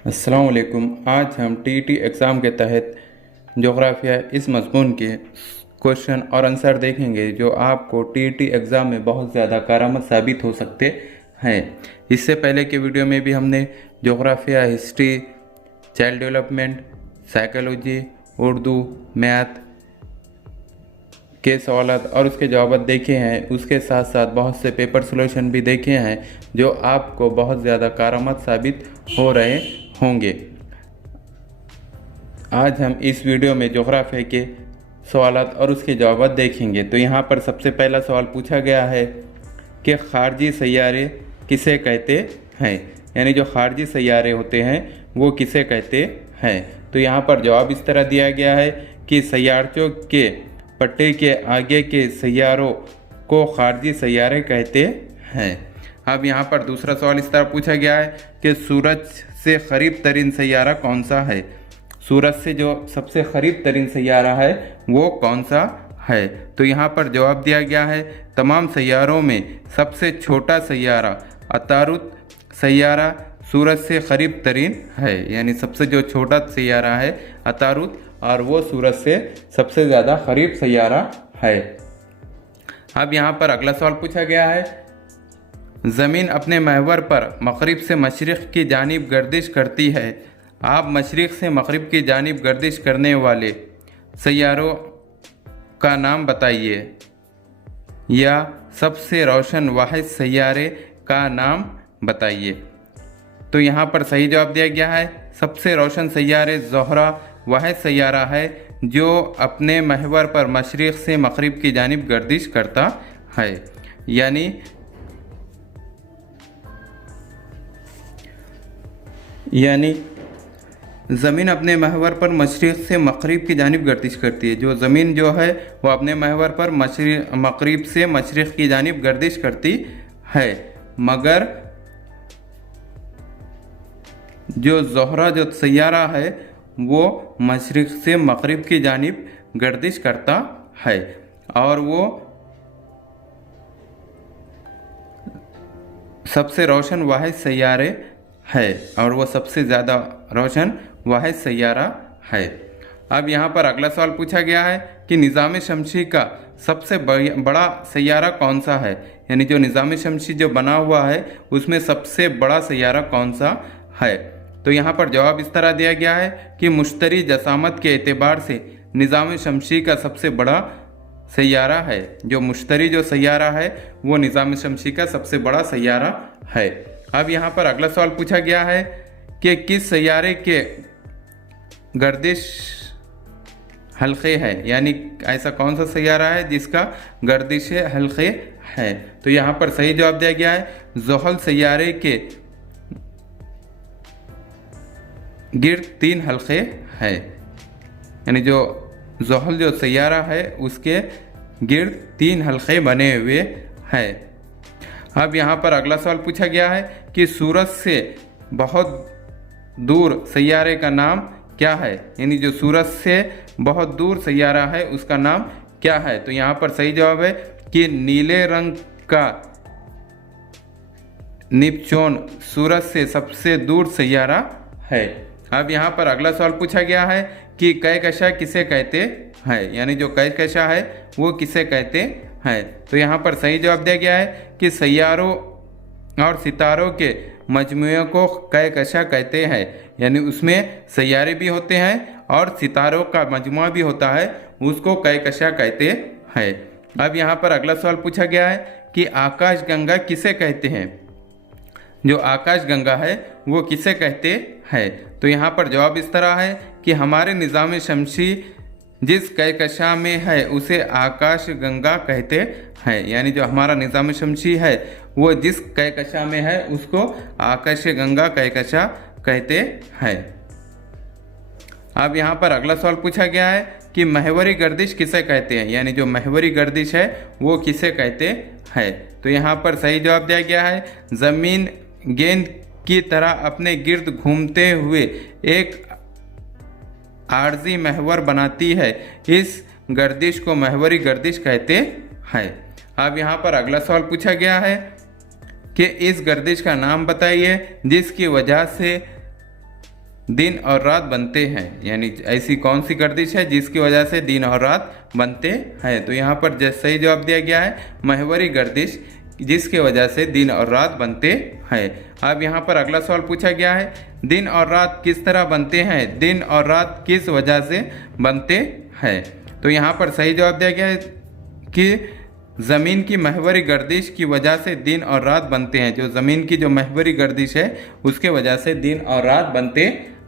अस्सलाम वालेकुम। आज हम टीईटी एग्ज़ाम के तहत जोग्राफिया इस मज़मून के क्वेश्चन और आंसर देखेंगे जो आपको टीईटी एग्ज़ाम में बहुत ज़्यादा कारआमद साबित हो सकते हैं। इससे पहले के वीडियो में भी हमने जोग्राफिया, history, child development, psychology, Urdu, math के सवालात और उसके जवाब देखे हैं। उसके साथ साथ बहुत से पेपर सॉल्यूशन भी देखे हैं जो आपको बहुत ज़्यादा कारआमद साबित हो रहे होंगे। आज हम इस वीडियो में जोग्राफिया के सवालात और उसके जवाब देखेंगे। तो यहाँ पर सबसे पहला सवाल पूछा गया है कि खारजी सैयारे किसे कहते हैं, यानी जो खारजी सैयारे होते हैं वो किसे कहते हैं। तो यहाँ पर जवाब इस तरह दिया गया है कि सैयारचों के पट्टे के आगे के सैयारों को खारजी सैयारे कहते हैं। अब यहाँ पर दूसरा सवाल इस तरह पूछा गया है कि सूरज से करीब तरीन सैयारा कौन सा है। सूरज से जो सबसे करीब तरीन सैयारा है वो कौन सा है। तो यहाँ पर जवाब दिया गया है तमाम सैयारों में सबसे छोटा सैयारा अतारुत सैयारा सूरज से करीब तरीन है, यानी सबसे जो छोटा सैयारा है अतारुत और वो सूरज से सबसे ज़्यादा करीब सैयारा है। अब यहाँ पर अगला सवाल पूछा गया है ज़मीन अपने महवर पर मग़रिब से मशरिक़ की जानिब गर्दिश करती है। आप मशरिक़ से मग़रिब की जानिब गर्दिश करने वाले सैयारों का नाम बताइए या सबसे रोशन वाहिद सैयारे का नाम बताइए। तो यहाँ पर सही जवाब दिया गया है सबसे रोशन सैयारे ज़ोहरा वाहिद सैयारा है जो अपने महवर पर मशरिक़ से मग़रिब की जानिब गर्दिश करता है। यानी ज़मीन अपने महवर पर मशरिक़ से मग़रिब की जानिब गर्दिश करती है। जो ज़मीन जो है वो अपने महवर पर मग़रिब से मशरिक़ की जानिब गर्दिश करती है, मगर जो ज़ोहरा जो सैयारा है वो मशरिक़ से मग़रिब की जानिब गर्दिश करता है और वो सबसे रोशन वाहिद सैयारे है और वो सबसे ज़्यादा रोशन वाहिद सैयारा है। अब यहाँ पर अगला सवाल पूछा गया है कि निज़ाम शमसी का सबसे बड़ा सैयारा कौन सा है, यानी जो निज़ाम शमसी जो बना हुआ है उसमें सबसे बड़ा सैयारा कौन सा है। तो यहाँ पर जवाब इस तरह दिया गया है कि मुश्तरी जसामत के एतबार से निज़ाम शमसी का सबसे बड़ा सैयारा है। जो मुश्तरी जो सैयारा है वो निज़ाम शमसी का सबसे बड़ा सैयारा है। अब यहाँ पर अगला सवाल पूछा गया है कि किस सैयारे के गर्दिश हल्के है, यानी ऐसा कौन सा सैयारा है जिसका गर्दिश हल्के है। तो यहाँ पर सही जवाब दिया गया है ज़ुहल सैयारे के गिर्द 3 हल्के हैं, यानी जो ज़ुहल जो सैयारा है उसके गिर्द 3 हल्के बने हुए हैं। अब यहाँ पर अगला सवाल पूछा गया है कि सूरज से बहुत दूर सैयारे का नाम क्या है, यानी जो सूरज से बहुत दूर सैयारा है उसका नाम क्या है। तो यहाँ पर सही जवाब है कि नीले रंग का निपचोन सूरज से सबसे दूर सैयारा है। अब यहाँ पर अगला सवाल पूछा गया है कि कहकशा किसे कहते हैं, यानी जो कहकशा है वो किसे कहते हैं। तो यहाँ पर सही जवाब दिया गया है कि सैयारों और सितारों के मजमूए को कहकशा कहते हैं, यानी उसमें सैयारे भी होते हैं और सितारों का मजमुआ भी होता है, उसको कहकशा कहते हैं। अब यहाँ पर अगला सवाल पूछा गया है कि आकाश गंगा किसे कहते हैं। जो आकाश गंगा है वो किसे कहते हैं। तो यहाँ पर जवाब इस तरह है कि हमारे निज़ाम शमसी जिस कहकशा में है उसे आकाश गंगा कहते हैं, यानी जो हमारा निज़ाम शमसी है वो जिस कहकशा में है उसको आकाश गंगा कहकशा कहते हैं। अब यहाँ पर अगला सवाल पूछा गया है कि महवरी गर्दिश किसे कहते हैं, यानी जो महवरी गर्दिश है वो किसे कहते हैं। तो यहाँ पर सही जवाब दिया गया है ज़मीन गेंद की तरह अपने गिर्द घूमते हुए एक आर्जी महवर बनाती है, इस गर्दिश को महवरी गर्दिश कहते हैं। अब यहाँ पर अगला सवाल पूछा गया है कि इस गर्दिश का नाम बताइए जिसकी वजह से दिन और रात बनते हैं, यानी ऐसी कौन सी गर्दिश है जिसकी वजह से दिन और रात बनते हैं। तो यहाँ पर सही जवाब दिया गया है महवरी गर्दिश, जिसके वजह से दिन और रात बनते हैं। अब यहाँ पर अगला सवाल पूछा गया है, दिन और रात किस तरह बनते हैं, दिन और रात किस वजह से बनते हैं। तो यहाँ पर सही जवाब दिया गया है कि ज़मीन की महवरी गर्दिश की वजह से दिन और रात बनते हैं। जो ज़मीन की जो महवरी गर्दिश है उसके वजह से दिन और रात बनते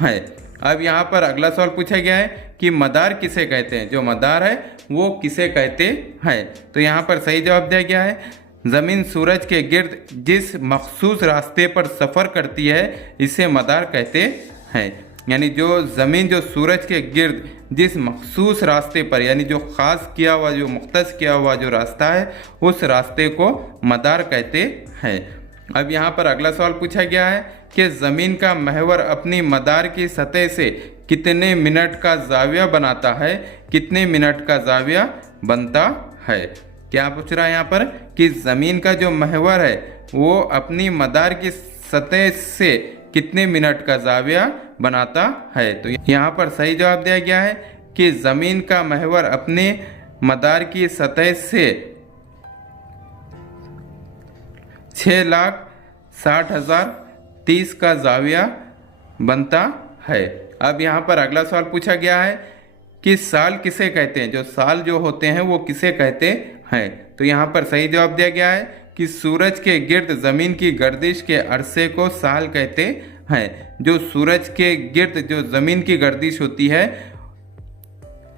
हैं। अब यहाँ पर अगला सवाल पूछा गया है कि मदार किसे कहते हैं, जो मदार है वो किसे कहते हैं। तो यहाँ पर सही जवाब दिया गया है, ज़मीन सूरज के गिर्द जिस मखसूस रास्ते पर सफ़र करती है इसे मदार कहते हैं। यानी जो ज़मीन जो सूरज के गिर्द जिस मखसूस रास्ते पर, यानी जो ख़ास किया हुआ, जो मुख्तस किया हुआ जो रास्ता है उस रास्ते को मदार कहते हैं। अब यहाँ पर अगला सवाल पूछा गया है कि ज़मीन का महवर अपनी मदार की सतह से कितने मिनट का जाविया बनाता है, कितने मिनट का जाविया बनता है। क्या पूछ रहा है यहाँ पर कि ज़मीन का जो महवर है वो अपनी मदार की सतह से कितने मिनट का जाविया बनाता है। तो यहाँ पर सही जवाब दिया गया है कि ज़मीन का महवर अपने मदार की सतह से 6,60,030 का जाविया बनता है। अब यहाँ पर अगला सवाल पूछा गया है कि साल किसे कहते हैं, जो साल जो होते हैं वो किसे कहते हैं। तो यहाँ पर सही जवाब दिया गया है कि सूरज के गिर्द ज़मीन की गर्दिश के अरसे को साल कहते हैं। जो सूरज के गिर्द जो ज़मीन की गर्दिश होती है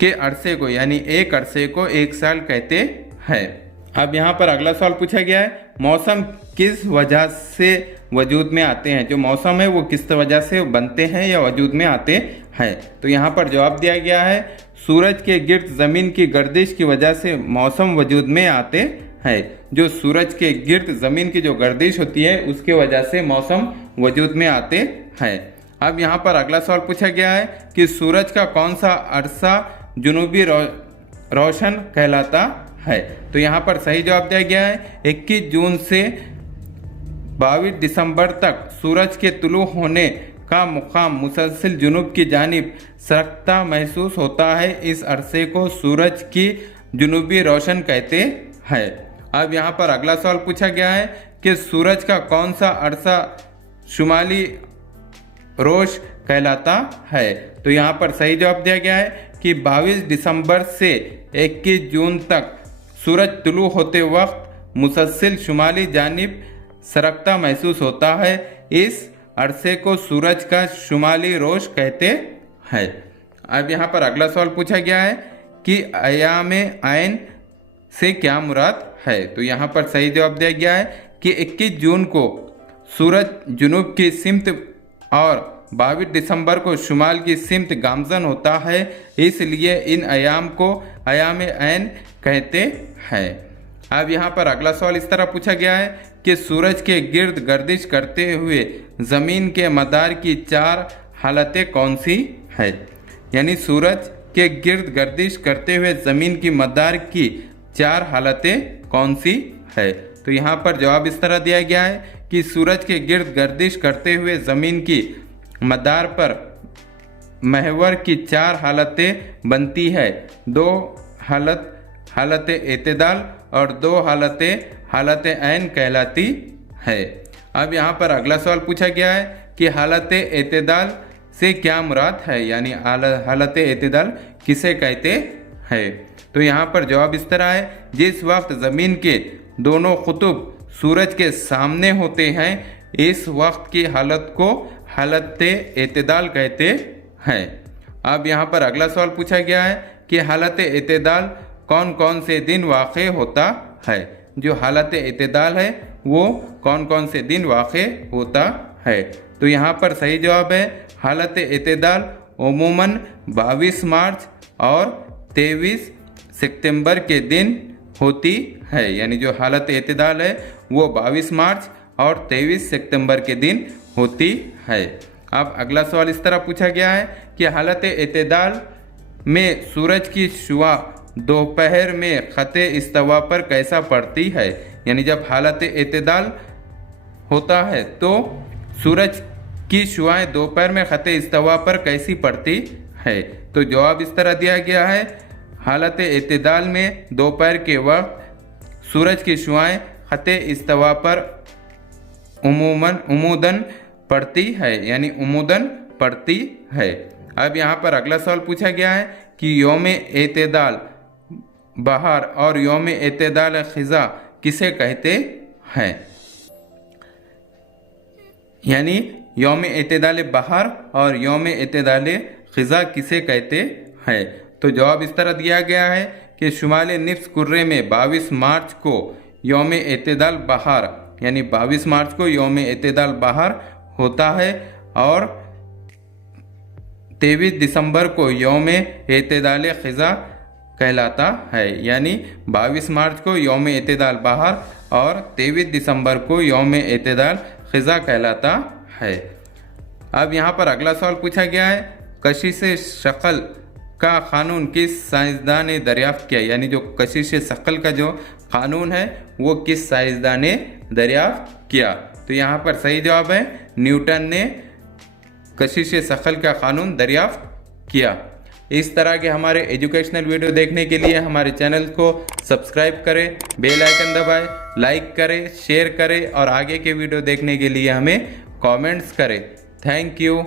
के अरसे को, यानी एक अरसे को एक साल कहते हैं। अब यहाँ पर अगला सवाल पूछा गया है, मौसम किस वजह से वजूद में आते हैं। जो मौसम है वो किस वजह से बनते हैं या वजूद में आते हैं। तो यहाँ पर जवाब दिया गया है, सूरज के गिर्द ज़मीन की गर्दिश की वजह से मौसम वजूद में आते हैं। जो सूरज के गिर्द ज़मीन की जो गर्दिश होती है उसके वजह से मौसम वजूद में आते हैं। अब यहाँ पर अगला सवाल पूछा गया है कि सूरज का कौन सा अरसा जुनूबी रोशन कहलाता है। तो यहाँ पर सही जवाब दिया गया है, 21 जून से 22 दिसंबर तक सूरज के तुलू होने का मुकाम मुसलसल जुनूब की जानिब सरकता महसूस होता है। इस अरसे को सूरज की जुनूबी रोशन कहते हैं। अब यहाँ पर अगला सवाल पूछा गया है कि सूरज का कौन सा अरसा शुमाली रोश कहलाता है। तो यहाँ पर सही जवाब दिया गया है कि 22 दिसंबर से 21 जून तक सूरज तुलू होते वक्त मुसलसल शुमाली जानिब सरकता महसूस होता है। इस अरसे को सूरज का शुमाली रोश कहते हैं। अब यहाँ पर अगला सवाल पूछा गया है कि अयाम ऐन से क्या मुराद है। तो यहाँ पर सही जवाब दिया गया है कि 21 जून को सूरज जुनूब की सिमत और 22 दिसंबर को शुमाल की सिमत गामजन होता है, इसलिए इन अयाम को अयाम ऐन कहते हैं। अब यहाँ पर अगला सवाल इस तरह पूछा गया है कि सूरज के गिर्द गर्दिश करते हुए ज़मीन के मदार की 4 हालतें कौन सी है। यानी सूरज के गिर्द गर्दिश करते हुए ज़मीन की मदार की 4 हालतें कौन सी है। तो यहाँ पर जवाब इस तरह दिया गया है कि सूरज के गिर्द गर्दिश करते हुए ज़मीन की मदार पर महवर की 4 हालतें बनती है। 2 हालत एतदाल और 2 हालत ऐन कहलाती है। अब यहाँ पर अगला सवाल पूछा गया है कि हालत एतदाल से क्या मुराद है, यानी हालत एतदाल किसे कहते हैं। तो यहाँ पर जवाब इस तरह है, जिस वक्त ज़मीन के दोनों कुतुब सूरज के सामने होते हैं इस वक्त की हालत को हालत एतदाल कहते हैं। अब यहाँ पर अगला सवाल पूछा गया है कि हालत एतदाल कौन कौन से दिन वाक़े होता है। जो हालत एतदाल है वो कौन कौन से दिन वाक़े होता है। तो यहाँ पर सही जवाब है, हालत एतदाल उमूमन 22 मार्च और 23 सितंबर के दिन होती है। यानी जो हालत एतदाल है वो 22 मार्च और 23 सितंबर के दिन होती है। अब अगला सवाल इस तरह पूछा गया है कि हालत एतदाल में सूरज की शुआ दोपहर में ख़ते इस्तवा पर कैसा पड़ती है। यानी जब हालत एतदाल होता है तो सूरज कि शुआएं दोपहर में खते इस्तवा पर कैसी पड़ती है। तो जवाब इस तरह दिया गया है, हालत एतदाल में दोपहर के वक्त सूरज की शुआएं खते इस्तवा पर उमूदन पड़ती है, यानी उमूदन पड़ती है। अब यहाँ पर अगला सवाल पूछा गया है कि यौम एतदाल बहार और यौम एतदाल खिज़ा किसे कहते हैं, यानी यौम एतदाल बहार और यौम एतदाल खिज़ा किसे कहते हैं। तो जवाब इस तरह दिया गया है कि शुमाल निफ्स कुर्रे में 22 मार्च को यौम एतदाल बहार, यानी 22 मार्च को यौम एतदाल बहार होता है और 23 दिसंबर को यौम एतदाल खिज़ा कहलाता है, यानी 22 मार्च को यौम एतदाल बहार और 23 दिसंबर को यौम एतदाल खिज़ा कहलाता है। अब यहाँ पर अगला सवाल पूछा गया है, कशिश शक्ल का कानून किस साइंसदान ने दरियाफ्त किया, यानी जो कशिश शक्ल का जो कानून है वो किस साइंसदान ने दरियाफ्त किया। तो यहाँ पर सही जवाब है न्यूटन ने कशिश शक्ल का कानून दरियाफ्त किया। इस तरह के हमारे एजुकेशनल वीडियो देखने के लिए हमारे चैनल को सब्सक्राइब करें, बेल आइकन दबाएं, लाइक करें, शेयर करें और आगे के वीडियो देखने के लिए हमें कमेंट्स करें। Thank you.